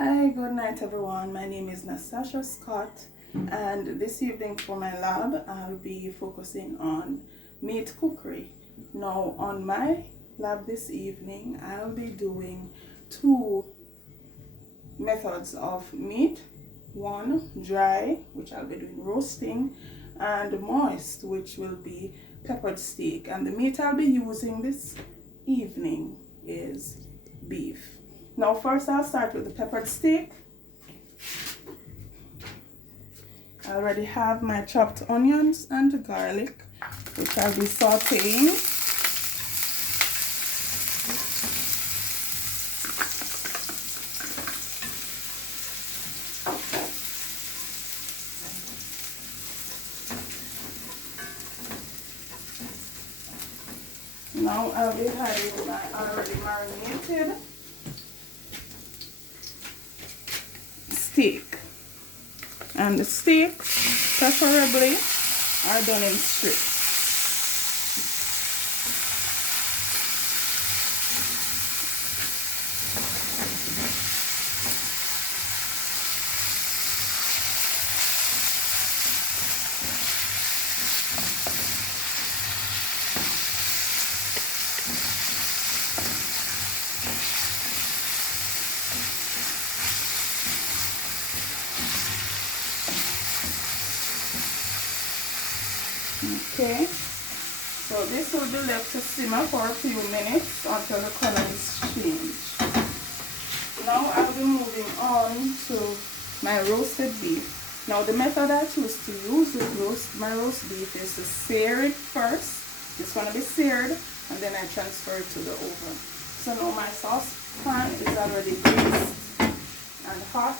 Hi, good night everyone. My name is Natasha Scott, and this evening for my lab I'll be focusing on meat cookery. Now on my lab this evening I'll be doing two methods of meat. One dry, which I'll be doing roasting, and moist, which will be peppered steak. And the meat I'll be using this evening is beef. Now first I'll start with the peppered steak. I already have my chopped onions and garlic, which I'll be sauteing. Now I'll be adding my already marinated steak. And the steak, preferably, are done in strips. Okay, so this will be left to simmer for a few minutes until the color is changed. Now I'll be moving on to my roasted beef. Now the method I choose to use with my roast beef is to sear it first. It's going to be seared and then I transfer it to the oven. So now my saucepan is already greased and hot.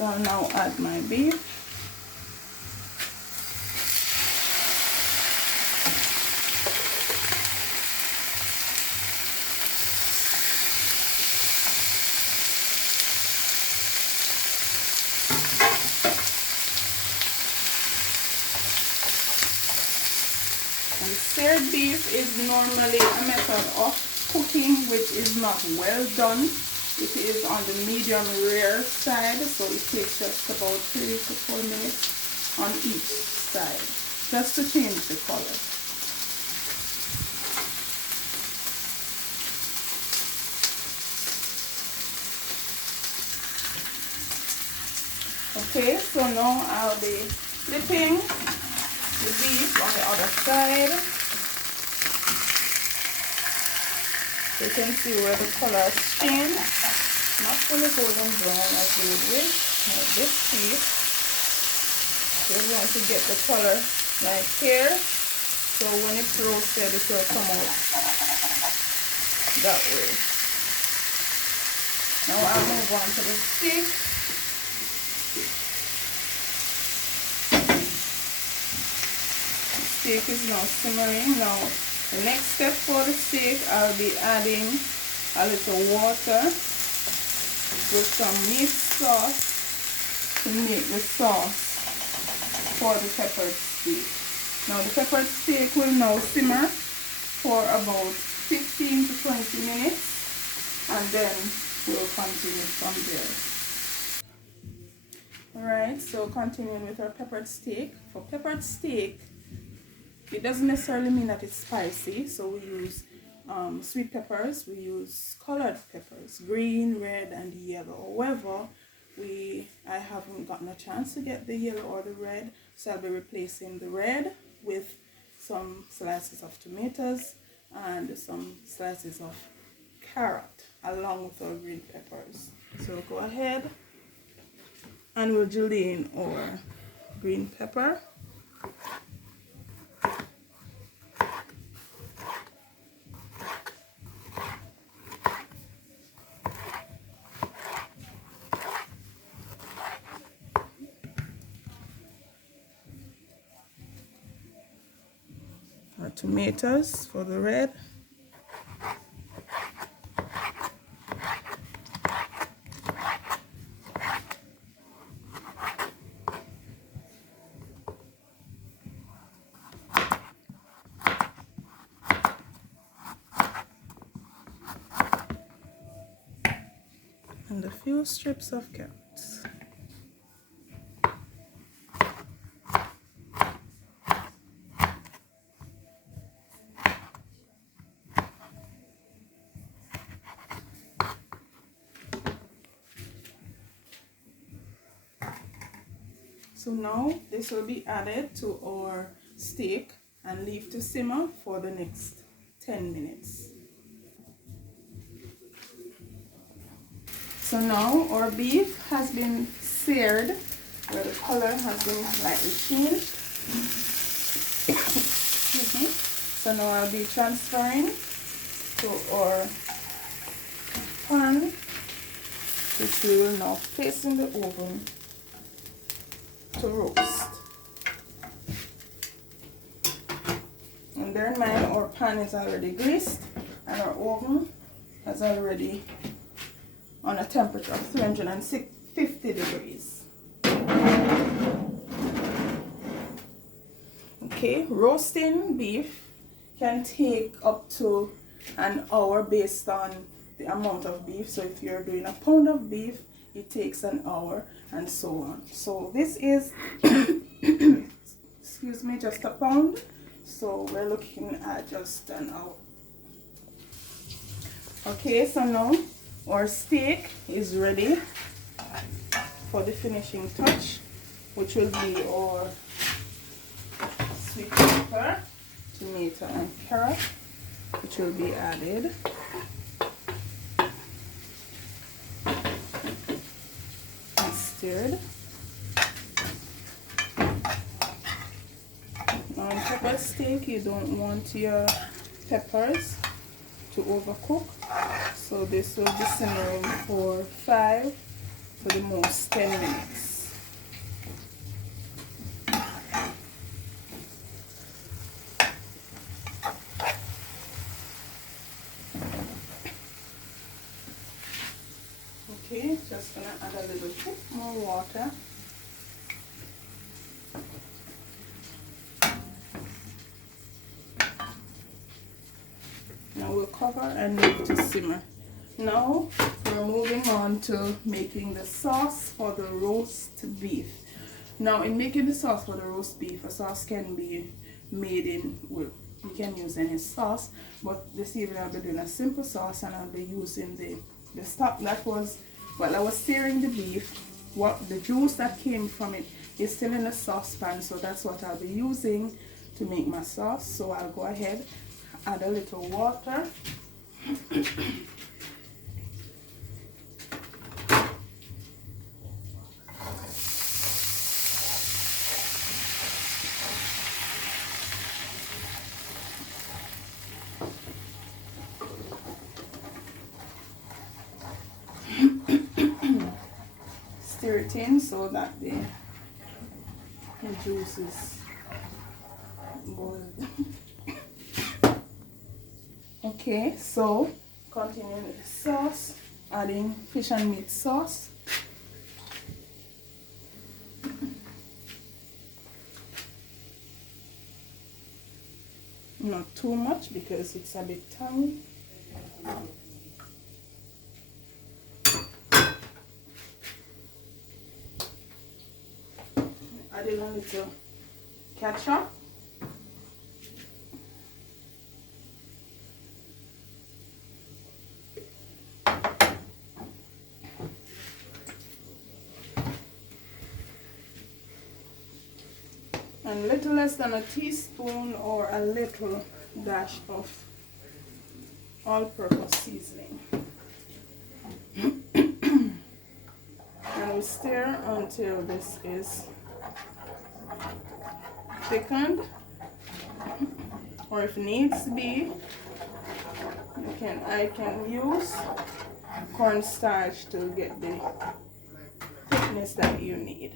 So I'll now add my beef. And seared beef is normally a method of cooking which is not well done. It is on the medium rare side, so it takes just about 3 to 4 minutes on each side, just to change the color. Okay, so now I'll be flipping the beef on the other side. You can see where the color has changed. Not fully golden brown as you would wish. Like this piece. You're going to get the color like here. So when it's roasted, it will come out that way. Now I'll move on to the steak. The steak is now simmering. Now the next step for the steak, I'll be adding a little water with some meat sauce to make the sauce for the peppered steak. Now the peppered steak will now simmer for about 15 to 20 minutes and then we'll continue from there. Alright, so continuing with our peppered steak. For peppered steak, it doesn't necessarily mean that it's spicy, so we use sweet peppers, we use colored peppers, green, red, and yellow. However, I haven't gotten a chance to get the yellow or the red, so I'll be replacing the red with some slices of tomatoes and some slices of carrot along with our green peppers. So go ahead and we'll julienne our green pepper. Our tomatoes for the red. a few strips of carrots. So now this will be added to our steak and leave to simmer for the next 10 minutes. So now our beef has been seared, where the color has been slightly changed. Excuse me. So now I'll be transferring to our pan, which we will now place in the oven to roast. And bear in mind, our pan is already greased and our oven is already on a temperature of 350 degrees. Okay, roasting beef can take up to an hour based on the amount of beef. So if you're doing a pound of beef, it takes an hour, and so on. So this is excuse me, just a pound, so we're looking at just an hour. Okay, so now our steak is ready for the finishing touch, which will be our sweet pepper, tomato and carrot, which will be added. And stirred. On pepper steak, you don't want your peppers to overcook, so this will be simmering for 5, for the most 10 minutes. Okay, just gonna add a little bit more water. Now we'll cover and leave to simmer. Now we're moving on to making the sauce for the roast beef. Now in making the sauce for the roast beef, a sauce can be made in, well, you can use any sauce, but this evening I'll be doing a simple sauce, and I'll be using the stock that was, while I was searing the beef, what the juice that came from it is still in the saucepan, so that's what I'll be using to make my sauce. So I'll go ahead, add a little water. Stir it in so that the juice is boiled. Okay, so continuing with the sauce, adding fish and meat sauce. Not too much because it's a bit tangy. Adding a little ketchup. And little less than a teaspoon or a little dash of all-purpose seasoning. And we stir until this is thickened, or if needs to be, I can use cornstarch to get the thickness that you need.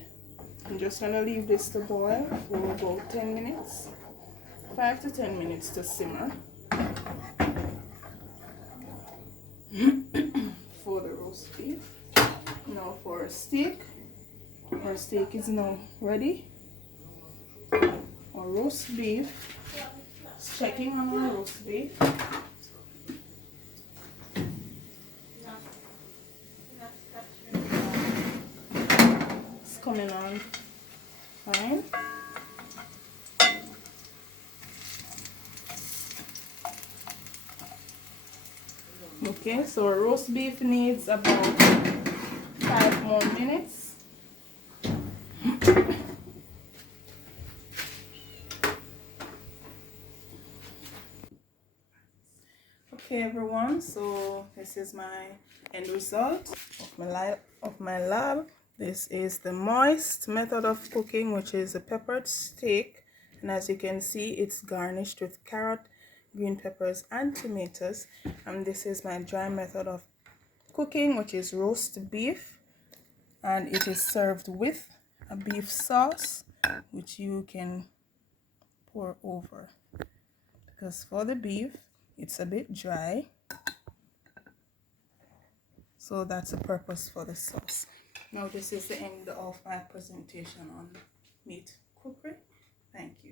I'm just gonna leave this to boil for about 10 minutes, 5 to 10 minutes to simmer for the roast beef. Now for our steak is now ready. Our roast beef, checking on our roast beef. coming on fine. Okay, so roast beef needs about 5 more minutes. Okay everyone, so this is my end result of my lab. This is the moist method of cooking, which is a peppered steak, and as you can see, it's garnished with carrot, green peppers and tomatoes. And this is my dry method of cooking, which is roast beef, and it is served with a beef sauce which you can pour over, because for the beef it's a bit dry, so that's the purpose for the sauce. Now this is the end of my presentation on meat cookery. Thank you.